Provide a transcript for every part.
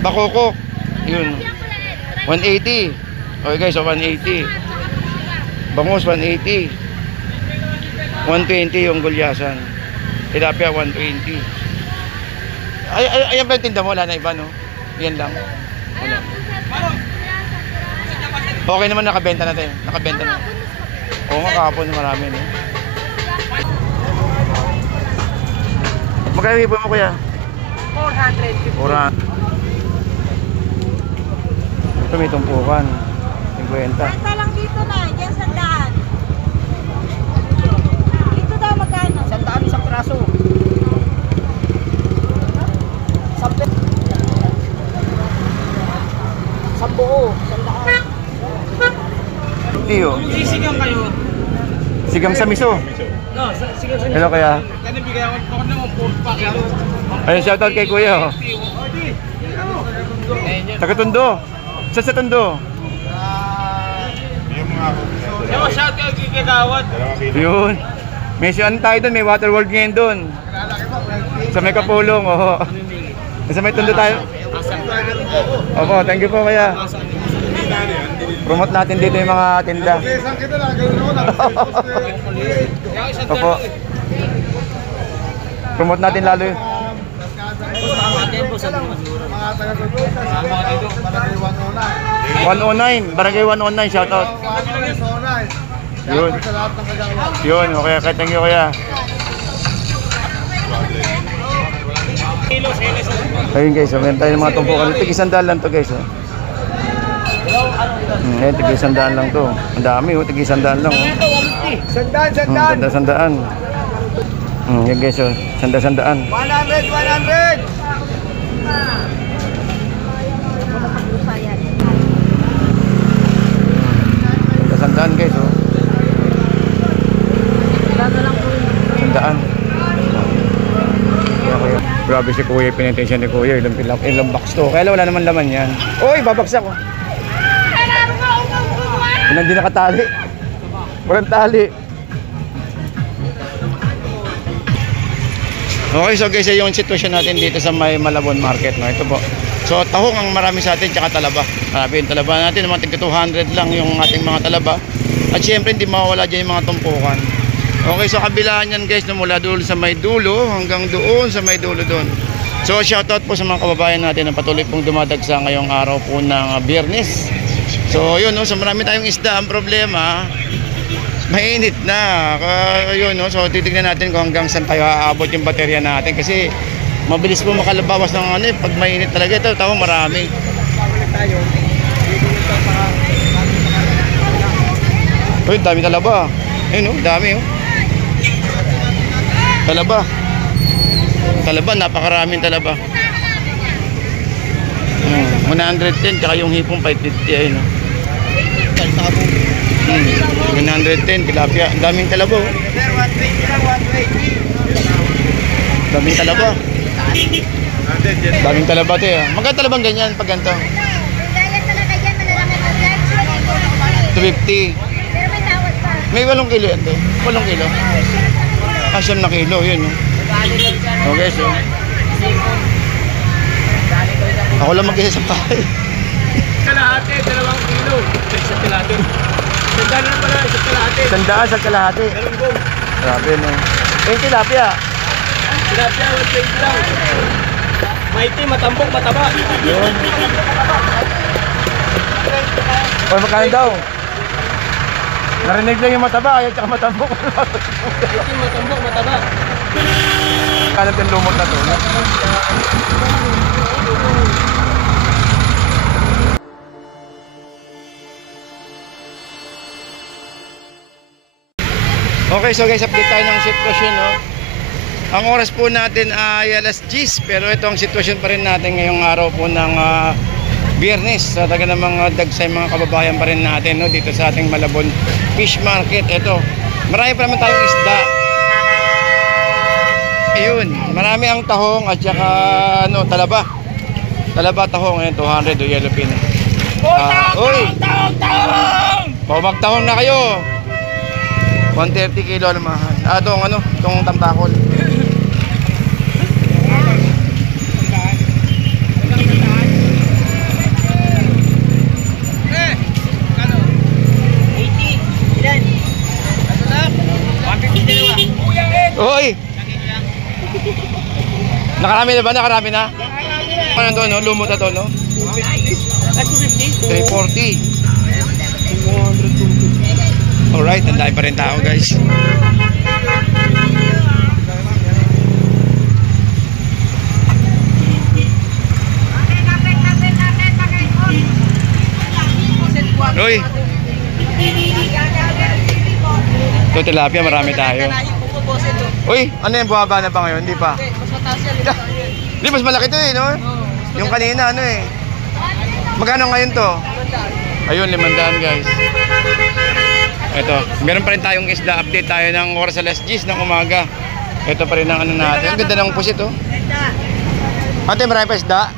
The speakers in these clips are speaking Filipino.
Bakoko. Yun. 180. Okay guys, so 180. Bangus 180. 120 yung gulyasan. Tilapia 120. Ayan ba yung tinda mo? Wala na iba, no? Yan lang. Wala. Okay naman, nakabenta natin. Nakabenta na. Oo nga, kahapon marami, no? Magkano hipo mo, kuya? 450. 400. Ito may tumpukan. 50. Benta lang dito na, dyan sandaan. Dito daw magkano? Sandaan isang praso. Sambuo, sandaan. Tiyo. Sisigang kayo. Sigam sa miso. No, sigang sa Hello, kaya? Kaya bigyan ko ng 4 pack. Ayun, shoutout kay kuya. Oh. Taga-Tondo. Saan sa Tondo? Yo, shout out kay Kagawad. Yun. May ano tayo doon, may water world ngayon doon. Sa may Kapulong, oo. Sa may Tondo tayo. Opo, thank you po kaya. Promote natin dito yung mga tinda. Opo. Promote natin lalo yun. 109, Barangay 109, shoutout. Yun. Yun, okay, thank you kaya. Ayun guys, meron tayo ng mga tumpukan. Tig-100 lang to guys. Ayun, tig-100 lang to. Ang dami, tig-100 lang. Sandaan. Yan guys, sandaan. 100! Sandaan guys, sandaan. Grabe si kuya, pinintensyon ni kuya. Ilang box to. Kaya wala naman laman yan. Uy, babagsak ko. Ilang di nakatali. Walang tali. Okay, so guys, yung sitwasyon natin dito sa may Malabon Market, no? Ito po. So, tahong ang marami sa atin, tsaka talaba. Marami yung talaba natin, mga tig 200 lang yung ating mga talaba. At syempre, hindi mawawala dyan yung mga tumpukan. Okay, so kabilaan yan guys, no, mula doon sa may dulo hanggang doon sa may dulo doon. So, shoutout po sa mga kababayan natin na patuloy pong dumadagsa ngayong araw po ng Biyernes. So, yun, no, so marami tayong isda. Ang problema, mainit na. Yun, no? So titignan natin kung hanggang saan tayo aabot yung baterya natin kasi mabilis po makalabawas ng ano pag mainit talaga. Ito, tao marami. Uy, dami talaba. Ayun, oh, dami, oh. Talaba, napakaraming talaba. 110, tsaka yung hipong 550, ayun, oh. 110 tilapia. Ang daming talaba, oh. Daming talaba. Daming talaba to, eh. Magkano talabang ganyan pag ganito? Pero 250. may tawad pa. May 8 kilo yan to. 8 kilo. Asyam na kilo, yun, oh. Okay, so ako lang mag-isa sa bahay. Kalahati, 2 kilo. Sa kalahati. Sandaan na pala, sa kalahati. Sandaan sa kalahati. Grabe, no. Eh, tilapia. Tilapia, 120 lang. Mighty, matambok, mataba. Yun. O, magkano daw? Narinig lang yung mataba, ayaw tsaka matambok. Mighty, matambok, mataba. Kalap yung lumot na to, no? Okay, so guys, update tayo ng sitwasyon, no? Ang oras po natin ay alas 10, pero ito ang sitwasyon pa rin natin ngayong araw po ng Biyernes. So, taga ng mga dagsay, mga kababayan pa rin natin, no? Dito sa ating Malabon Fish Market. Ito, marami pa naman tayong isda. Ayun, marami ang tahong at saka ano, talaba. Talaba, tahong, ayan, 200 o yellowfin. Uy! Pumagtahong na kayo! 130 kilo naman. Itong ano, itong tamtakol. Nakarami na ba? Nakarami na? Ano to, no? Lumot na to, no? 340. Alright, ang dami pa rin tao, guys. Uy! Ito tilapia, marami tayo. Uy, ano yung buhaba na ba ngayon? Hindi pa. Mas mataas yan. Hindi, mas malaki to eh, no? Yung kanina, ano eh. Magkano ngayon to? Ayun, 500 guys. Ito, meron pa rin tayong isda. Update tayo ng oras alas 10 ng umaga. Ito pa rin ang ano natin. Ang ganda ng pusit, oh. Ate, marami pa isda?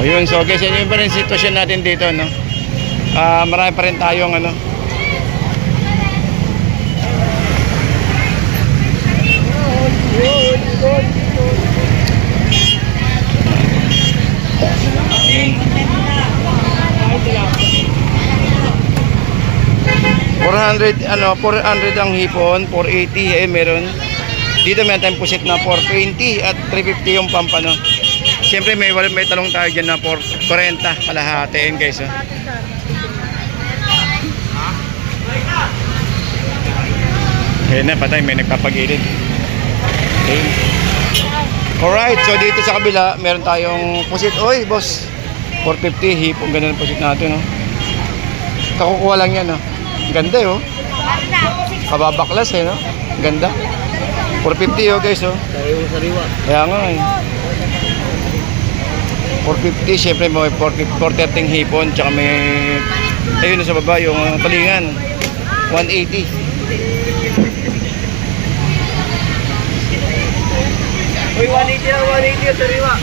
Ayun, so guys, yun pa rin sitwasyon natin dito, no? Marami pa rin tayong ano. $400 ang hipon, 480 eh meron. Dito meron tayong pusit na 420 at 350 yung pampano. Siyempre may talong tayo dyan na 40 kalahatiin guys. Oh. Ayun na, patay, may nagpapagilid. Okay. Alright, so dito sa kabila meron tayong pusit. Oy boss, 450 hipon, ganda ng pusit natin. Oh. Kakukuha lang yan. Oh. Ganda eh, oh. Kababaklas eh, no? Ganda. 450 oh guys, oh. Sariwa. Kaya nga eh. 450, syempre may 430 hipon, tsaka may ayun sa baba yung talingan. 180. Uy, 180 na, 180 sariwa.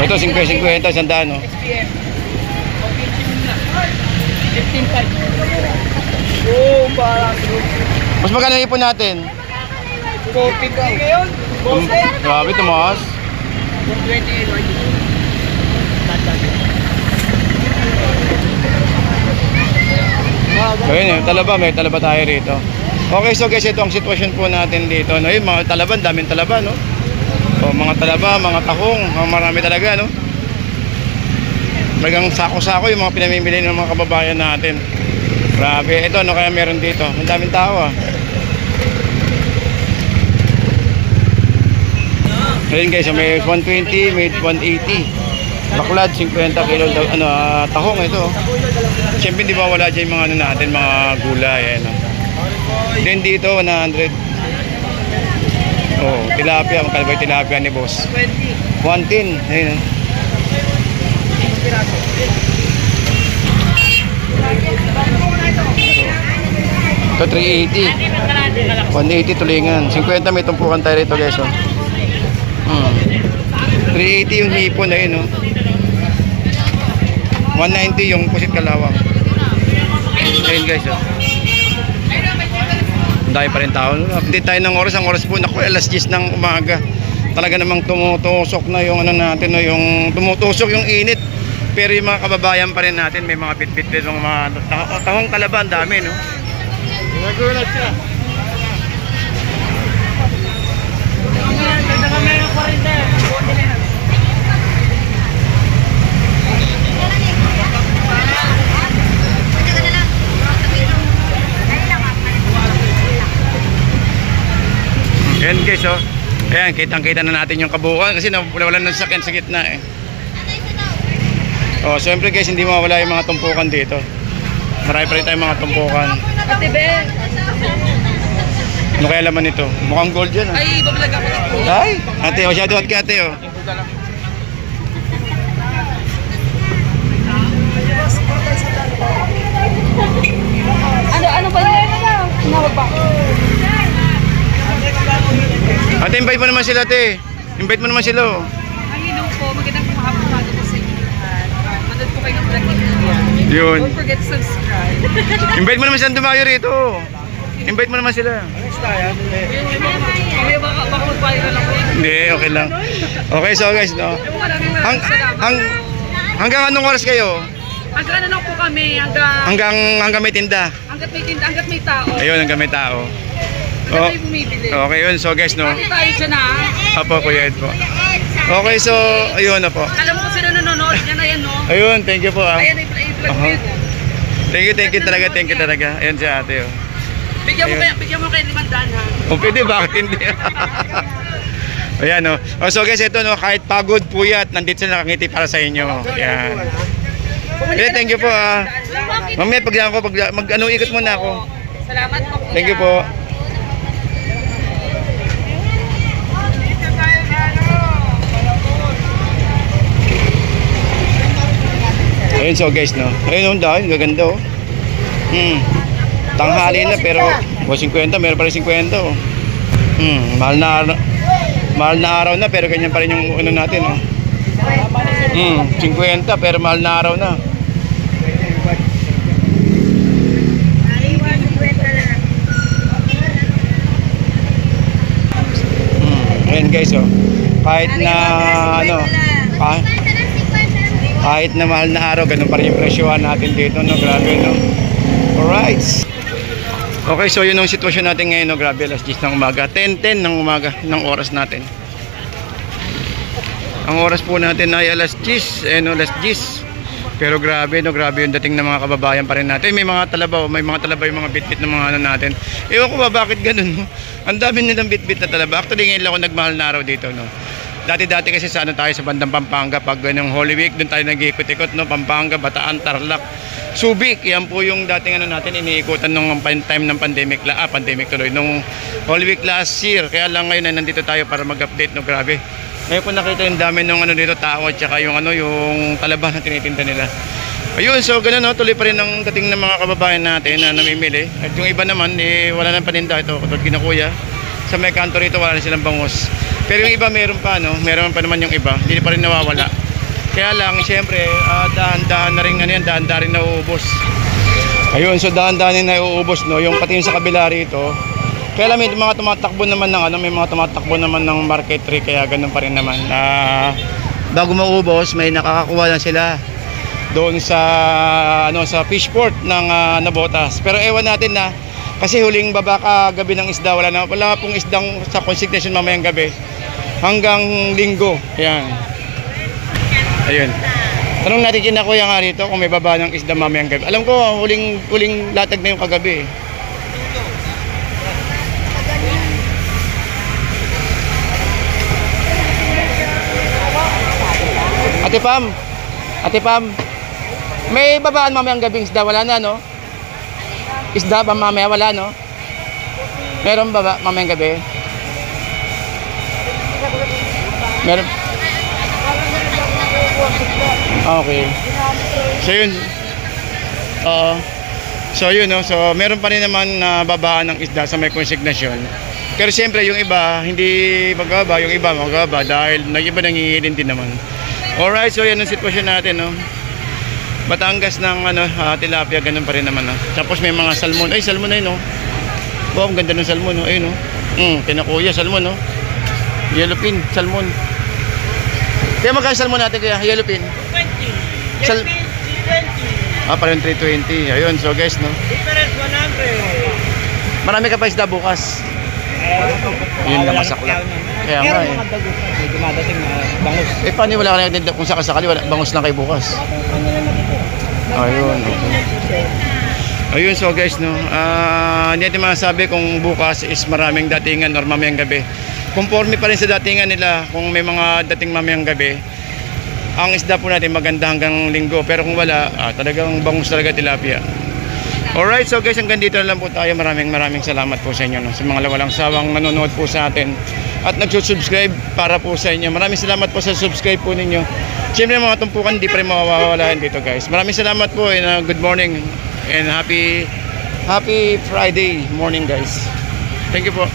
180. Ito 50, 100 no. SPM. 15.5. Oh, parang Mas magkano hipon natin? 450 ngayon. Grabe, tumaas. 420. Ayun eh, may talaba tayo rito. Okay, so guys, ito ang sitwasyon po natin dito. No, yun, mga talaban, daming talaba, no? O, mga talaba, mga tahong, marami talaga, no? Talagang sako-sako yung mga pinamimili ng mga kababayan natin. Grabe, ito, ano kaya meron dito? Ang daming tao, ah. Ayun guys, may 120, may 180. Baklad, 50 kilo, ano, tahong ito. Siyempre, di ba wala dyan yung mga ano natin, mga gulay, ano. Then dito, 100. Oh, tilapia, magkano ba yung tilapia ni boss? 110, ayun. Ito 380. 180 tulingan. 50 may tumpukan tayo rito guys, oh. 380 yung hipon na yun, oh. 190 yung pusit kalawang. Ayun guys, oh. Dahil pa rin tao. Update tayo ng oras. Ang oras po, naku, alas 10 ng umaga. Talaga namang tumutusok na yung ano natin, no, yung tumutusok yung init. Pero yung mga kababayan pa rin natin, may mga bit-bit ng mga tahong talaba, ang dami, no? Nagulat siya. Ayan guys, oh. Ayan, kitang-kita na natin yung kabuuan kasi wala ng sakyan sa gitna eh. Oh, siyempre guys, hindi mawala yung mga tumpukan dito. Marami pa rin tayong mga tumpukan. Ate Ben. Ano kaya laman ito? Mukhang gold yan, ah. Ay, babalag ako nito. Ay, ate, oh, shoutout ka ate, oh. Ano ba yun? Tumawag ba? Ate, invite mo naman sila, ate. Invite mo naman sila, oh. Hello po, magandang hapon po sa inyo lahat. Manood po kayo ng vlog niyo. Yun. Don't forget to subscribe. Invite mo naman sila dumayo rito. Invite mo naman sila. May baka magpalit na lang po. Hindi, okay lang. Okay, so guys, no. Hanggang anong oras kayo? Hanggang ano lang po kami, hanggang Hanggang may tinda. hanggat may tao. Ayun, hanggang may tao. Hanggat may bumibili. Okay yun. So guys, no. Pati tayo dyan ha. Apo, Kuya Ed po. Okay, so ayun na po. Alam mo sino nanonood yan, ayan no. Ayun, thank you po. Ayan ay vlog ko yun. Thank you talaga. Ayun si ate. Oh. Bigyan mo kayo 500 ha. Kung pwede, bakit hindi? Ayan, no. Oh, so guys, ito, no, kahit pagod, puyat, nandito sila nakangiti para sa inyo. Ayan. Okay, thank you po. Mamaya, ikot muna ako. Salamat po. Thank you po. Ayun, so guys, no. Ayun, dahil gaganda, oh. Tanghali na, pero 50, meron pa rin 50, oh. Mahal na araw na, pero ganyan pa rin yung ano natin, oh. 50, pero mahal na araw na. Ayan guys, oh. Kahit na ano, kahit na mahal na araw, ganun pa rin yung presyohan natin dito, no? Grabe, no? Alright. Okay, so yun ang sitwasyon natin ngayon, no? Grabe, alas 10 ng umaga. 10:10 ng umaga ng oras natin. Ang oras po natin ay alas 10, alas 10. Pero grabe, no? Grabe yung dating ng mga kababayan pa rin natin. May mga talaba, yung mga bitbit ng mga ano natin. Ewan ko ba bakit ganun, no? Ang dami nilang bitbit na talaba. Actually, ngayon lang ako nagmahal na araw dito, no? Dati kasi sa ano tayo sa bandang Pampanga, pag ganung Holy Week, doon tayo nag-iikot-ikot, no? Pampanga, Bataan, Tarlac, Subic. Yan po yung dating ano natin, iniikutan nung time ng pandemic tuloy, nung Holy Week last year. Kaya lang ngayon ay nandito tayo para mag-update, no? Grabe. Ngayon po nakita yung dami ng ano dito, tao at saka yung ano, yung talaba na tinitinda nila. Ayun, so ganun, no? Tuloy pa rin ang dating ng mga kababayan natin na namimili. At yung iba naman, wala nang paninda. Ito, katulad kina Kuya. Sa may kanto rito, wala na silang bangus. Pero yung iba meron pa, no? Meron pa naman yung iba, hindi pa rin nawawala. Kaya lang, siyempre, dahan-dahan na rin, dahan-dahan rin nauubos. Ayun, so dahan-dahan na nauubos, no? Yung pati yung sa kabila rito. Kaya lang, may mga tumatakbo naman ng ano, may mga tumatakbo naman ng marketry, kaya ganun pa rin naman. Bago maubos, may nakakakuha na sila doon sa ano, sa fishport ng Nabotas. Pero ewan natin na, kasi huling baba kagabi ng isda, wala pong isdang sa consignation mamayang gabi hanggang linggo. Ayan. Ayun. Tanong natin kina Kuya nga rito kung may baba ng isda mamayang gabi. Alam ko huling latag na yung kagabi. Ate Pam, may babaan mamayang gabing isda, wala na, no? Isda ba mamaya, wala, no? Meron ba mamayang gabi? Meron. Okay. So yun. So yun, no? So meron pa rin naman na babaan ng isda sa may konsignasyon. Pero siyempre yung iba hindi magaba, yung iba magaba dahil iba nangihilin din naman. Alright, so yan ang sitwasyon natin, no? Batangas ng ano, tilapia, ganun pa rin naman, no? Tapos may mga salmon. Ay, salmon na yun, no? Wow, ang ganda ng salmon, no? Ayun, no? Kinakuya, salmon, no? Yellowfin, salmon. Kaya magkano salmon natin, kaya? Yellowfin? 20. Parang 320. Ayun, so guys, no? Difference 100. Marami ka pa isda bukas. Yun na masaklap. Kaya nga, eh. Dumadating na bangus. Paano wala ka na kung sakasakali, wala, bangus lang kayo bukas? Ayun, okay. Ayun, so guys, no, hindi natin masasabi kung bukas is maraming datingan or mamayang gabi. Conforme pa rin sa datingan nila kung may mga dating mamayang gabi. Ang isda po natin maganda hanggang linggo, pero kung wala, talagang bangus talaga, tilapia. Alright, so guys, hanggang dito na lang po tayo. Maraming salamat po sa inyo, no? Sa mga walang sawang nanonood po sa atin at nagsusubscribe para po sa inyo. Maraming salamat po sa subscribe po ninyo. Siyempre mga tumpukan di pa rin mawawalahan dito, guys. Maraming salamat po and good morning and happy Friday morning, guys. Thank you po.